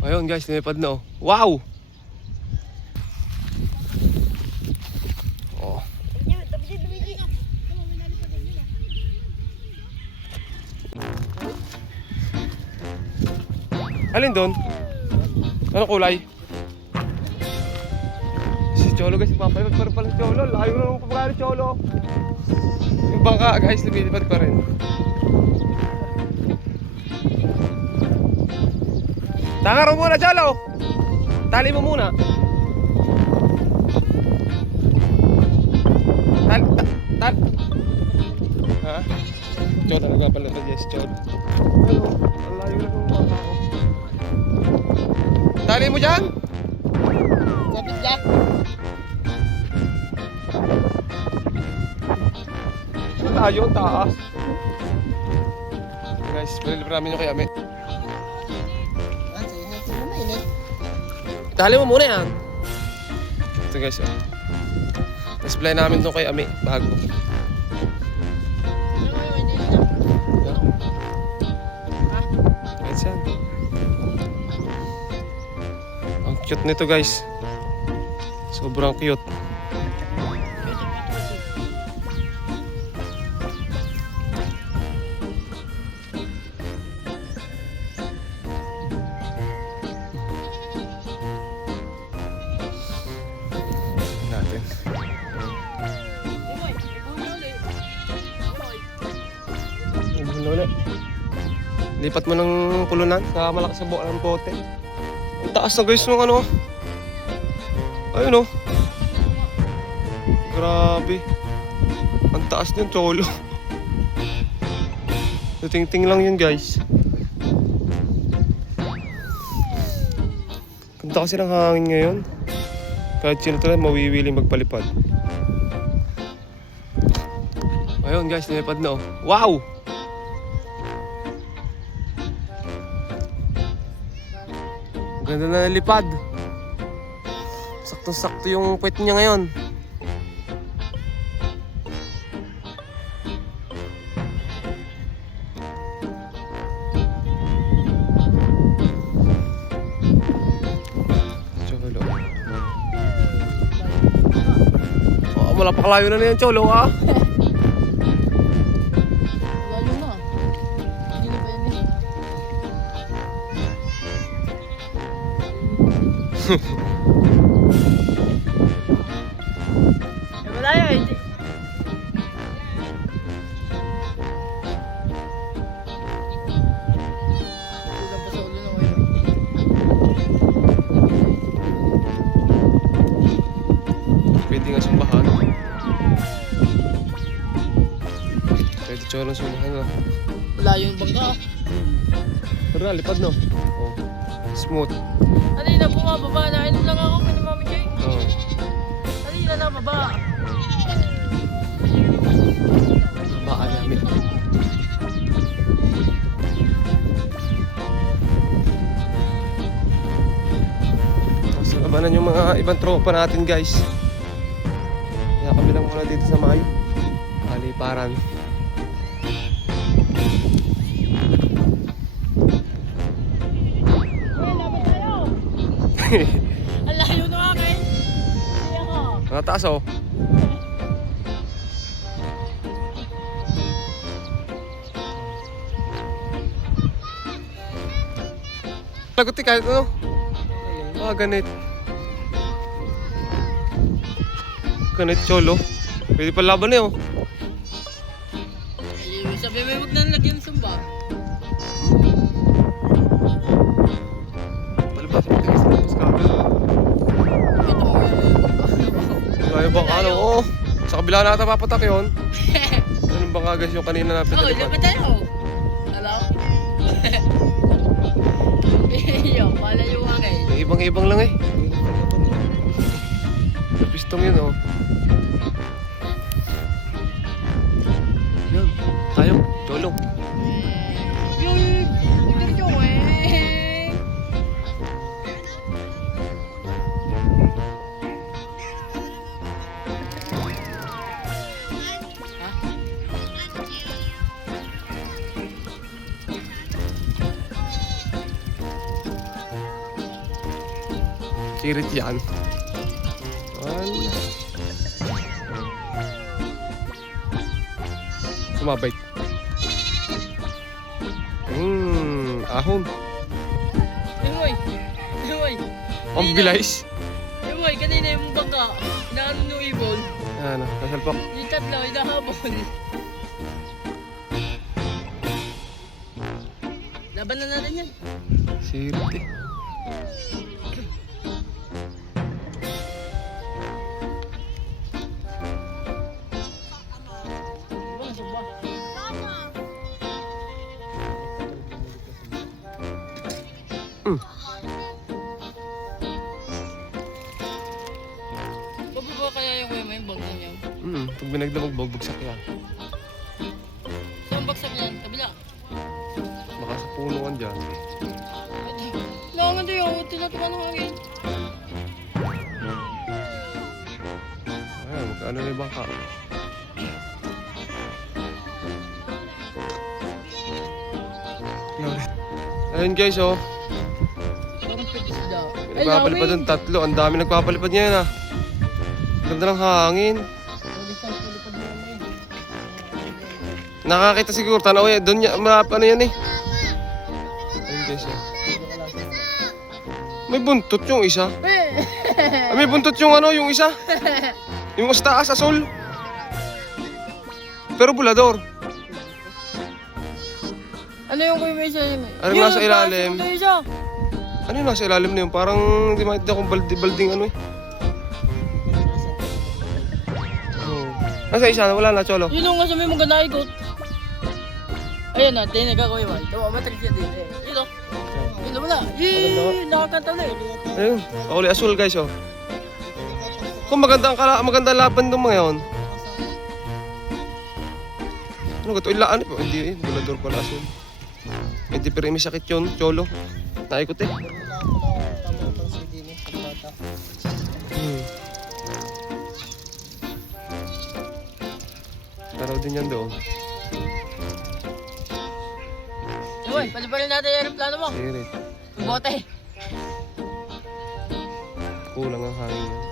Ayun guys, lumipad na oh. Wow! Oh. Alin doon? Anong kulay? Si Cholo guys, papalipad pa rin pala si Cholo. Layo na naman papagano si Cholo. Yung bangka guys, lumilipad pa rin. Tangaro muna, Cholo! Tali mo muna. Tal. Ha? Cholo, nagpapalipad yes, Cholo. Hello, ang layo na ng bangka ko. Tali mo dyan? Kapit dyan. Tayo, ang taas. Guys, palilipad namin yung kayami. Tali mo muna yan. Ito guys, oh. Tapos fly namin itong kayami, bago. Guys, yan. Ang cute nito guys. Sobrang cute. Natin. Ulit. Lipat mo ng pulunan sa malakas sa buka ng bote. Ang taas na guys ng ano. Ayun oh. Grabe. Ang taas ng Cholo. Natingting lang yun guys. Ganda kasi ng hangin ngayon. Kahit sino talaga mawiwiling magpalipad. Ayun guys, lumipad na oh. Wow! Ang ganda na nalipad. Sakto-sakto yung puwet niya ngayon. Cholo. Oh, malapakalayo na yan, Cholo, ha? Lalo na. Hindi na pwede. Malayo, hindi. Kulang pa sa ulo na kayo. Pwede nga sumbahan. Pwede Cholo sumbahan na. Malayo yung bangka. Pero na, lipad no? Oh. Smooth. Halina, bumababa. Nainom lang ako kay Mami Jay. Oh. Halina na, baba. Baka namin. Tapos labanan yung mga ibang tropa natin guys. Kaya kami lang muna dito sa Mayo. Paliparan. Ang layo na akin. Hindi ako. Mga taas oh. Laguti kahit ano. Ganit. Ganit Cholo. Pwede pa laban eh oh. Sabi mo huwag na lagyan ng sumba. Palibas mo tingis na mas kabel. Ito mo Layo ba ka ano? Oo. Sa kabila na ata papatak yun. Ganun ba nga guys yung kanina na oh, pinalipad? lapit tayo. Hello? Iyo, pala yung akin. Ibang-ibang lang eh. Pistong yun oh. Yan. Tayo. Cholo. Yung diretso eh. Sirit yan. Wala. Sumabay. Ahon. Ewoy! Ewoy! Ang bilis. Ewoy, kanina yung bangka. Inaano nung ibon. Ano, nasalpak. Yung tatlo, inahabon. Laban na natin yan. Sirit eh. Ibang suba. Bababa kaya yung kuya mo yung bangka niya? Pag binagdamag bagsak yan. Saan bagsak yan? Kabila. Baka sa punuan dyan. Langan tayo, tinatukan ng hangin. Ayan, magkano na yung bangka. Ayun guys, oh. Parang pwede sila. Nagpapalipad ng tatlo. Ang dami nagpapalipad ngayon, ah. Ganda ng hangin. Nakakita siguro. Tanaw yan. Doon niya, ano yan eh. Ayun guys, oh. May buntot yung isa. Ah, may buntot yung ano, yung isa. Yung mas taas, asol. Pero bulador. Ano yung kuya mo isa yun? Ano yung nasa ilalim? Yung isa. Ano yung nasa ilalim na yun? Parang hindi makita kung balding ano eh. Oh. Nasa isa na, wala na, cholo. Yun yung nga sabi mong ganda ikot. Ayan na, tinig ako yung ito. Matalik siya din eh. Yun o. Yun o, wala. Yee, nakakanta ulit. Ayun, kakuli asul guys, oh. Kung magandang laban doon mga yun. Ano ka ito? Ilaan eh. Hindi eh, bulador pala asul. Hindi pero may sakit yun, cholo. Naikot eh. Taraw din yan doon. Ewan, paliparin natin yung aeroplano mo. Sirit. Yung bote. Kulang ang hangin yan.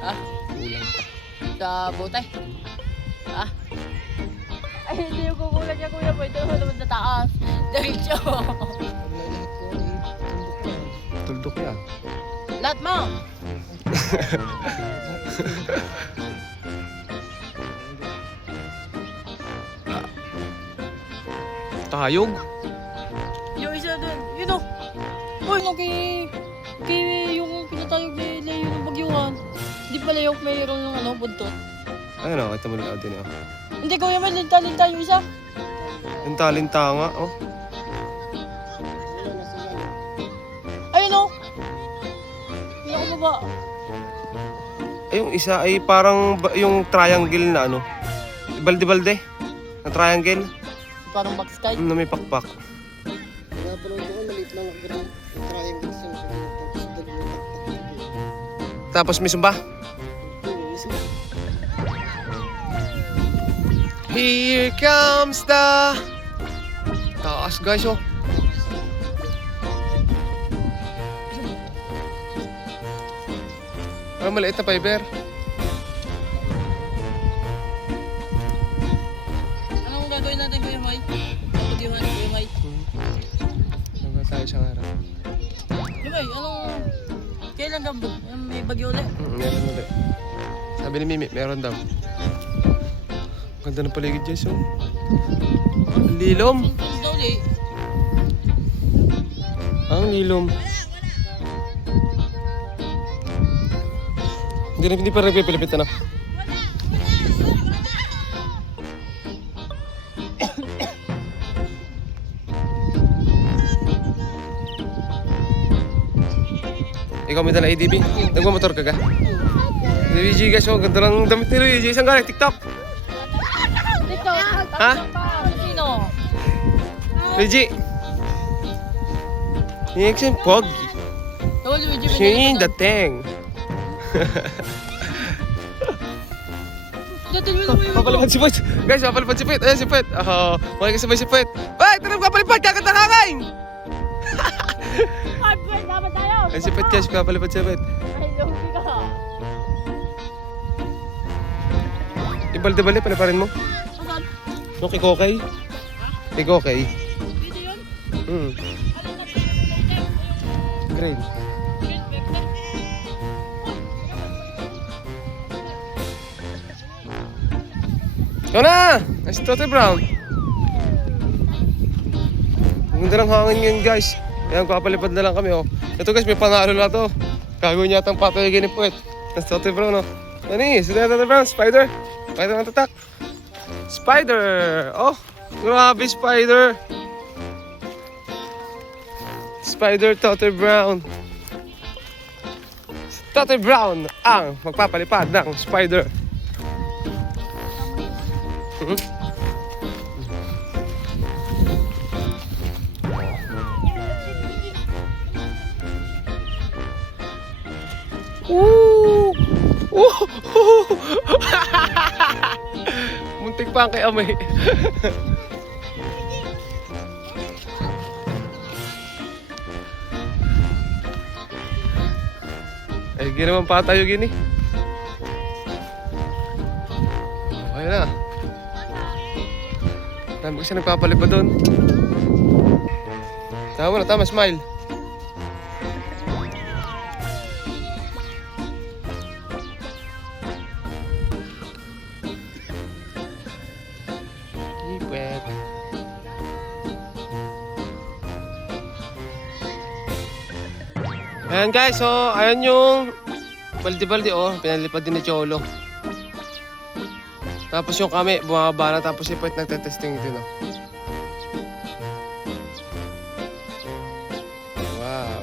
Ha? Kulang. Sa bote. Ha? Ay, hindi yung kukulang niya kuya mo. Ito naman sa taas. Diretso. Tuldok yan. Lahat mo. Tayog. Yung isa doon. Yun o. Uy, yung pinatayog ni Leo ng bagyuhan. Hindi pala yung mayroon yung ano, buntot. Ayun o, kita mo lang din eh. Hindi kuya may linta-linta yung isa. Linta-linta nga, oh. Ayun o. Hindi ako baba. Ay, yung isa ay parang yung triangle na ano. Balde-balde. Na triangle. Parang backsky. Na may pakpak. Kaya pala doon, maliit lang ang triangle sa Tapos may sumba. Here comes the... Taas guys, oh. Parang maliit na fiber. Anong gagawin natin kuya May? Bagyuhan kuya May. Nagwa tayo sa araw. Kuya May, kailan ka may bagyo ulit? Meron ulit. Sabi ni Mimi, meron daw. Ganda ng paligid guys, oh. Ang lilom. Sunod daw ulit. Ang lilom. Hindi pa nagpipilipit na. Ikaw may dala ADB? Nagmamotor ka ga? Luigi guys, oh, ganda ng damit ni Luigi. Isang galing, TikTok. Dito. Ha? Sino? Luigi. Yung isang pogi. Ikaw Luigi. Siya dating. Dating mo naman yung Papalipad si Puet. Guys, papalipad si Puet. Ayan si Puet. Makikasabay si Puet. Ay, tara papalipad. Kakanta hangin. Dapat tayo. Ay, si Pet guys, papalipad si Pet. Ay, lugi ka. Ibalde-balde, paliparin mo. Asan? Yung kay Kokay. Kay Kokay. Dito yun? Hmm. Green. Ikaw na! Nice Tote Brown. Ang ganda ng hangin ngayon guys. Ayan, papalipad na lang kami oh. Ito guys, may panalo na to. Gagawin yatang patayagin ni Puwet. Nice Tote Brown oh. Ano eh? Sino yung Tote Brown? Spider? Spider ang tatak. Spider! Oh! Grabe spider! Spider Tote Brown. Tote Brown ang magpapalipad ng spider. Hmm? Woo! Woo! Muntik pa ang kay Amay. Ay, ginaman pa tayo gini. Okay na. Dami kasi nagpapalipad doon. Tama na, tama, smile. Ipet. Ayan guys, so ayan yung balde-balde oh, pinalipad din ni Cholo. Tapos yung kami, bumababa na, tapos si Puwet nagtetesting din oh. Wow.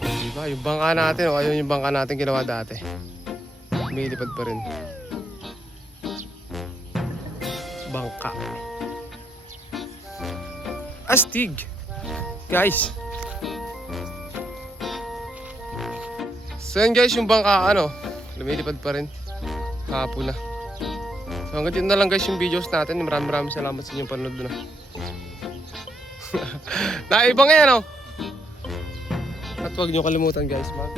Diba, yung bangka natin oh, ayun yung bangka natin ginawa dati. May lipad pa rin. Bangka. Astig. Guys. So yan guys, yung bangka ano, lumilipad pa rin. Hapon na. So hanggang dito na lang guys yung videos natin. Maraming salamat sa inyong panonood na. Naibang yan oh. At huwag nyo kalimutan guys, mag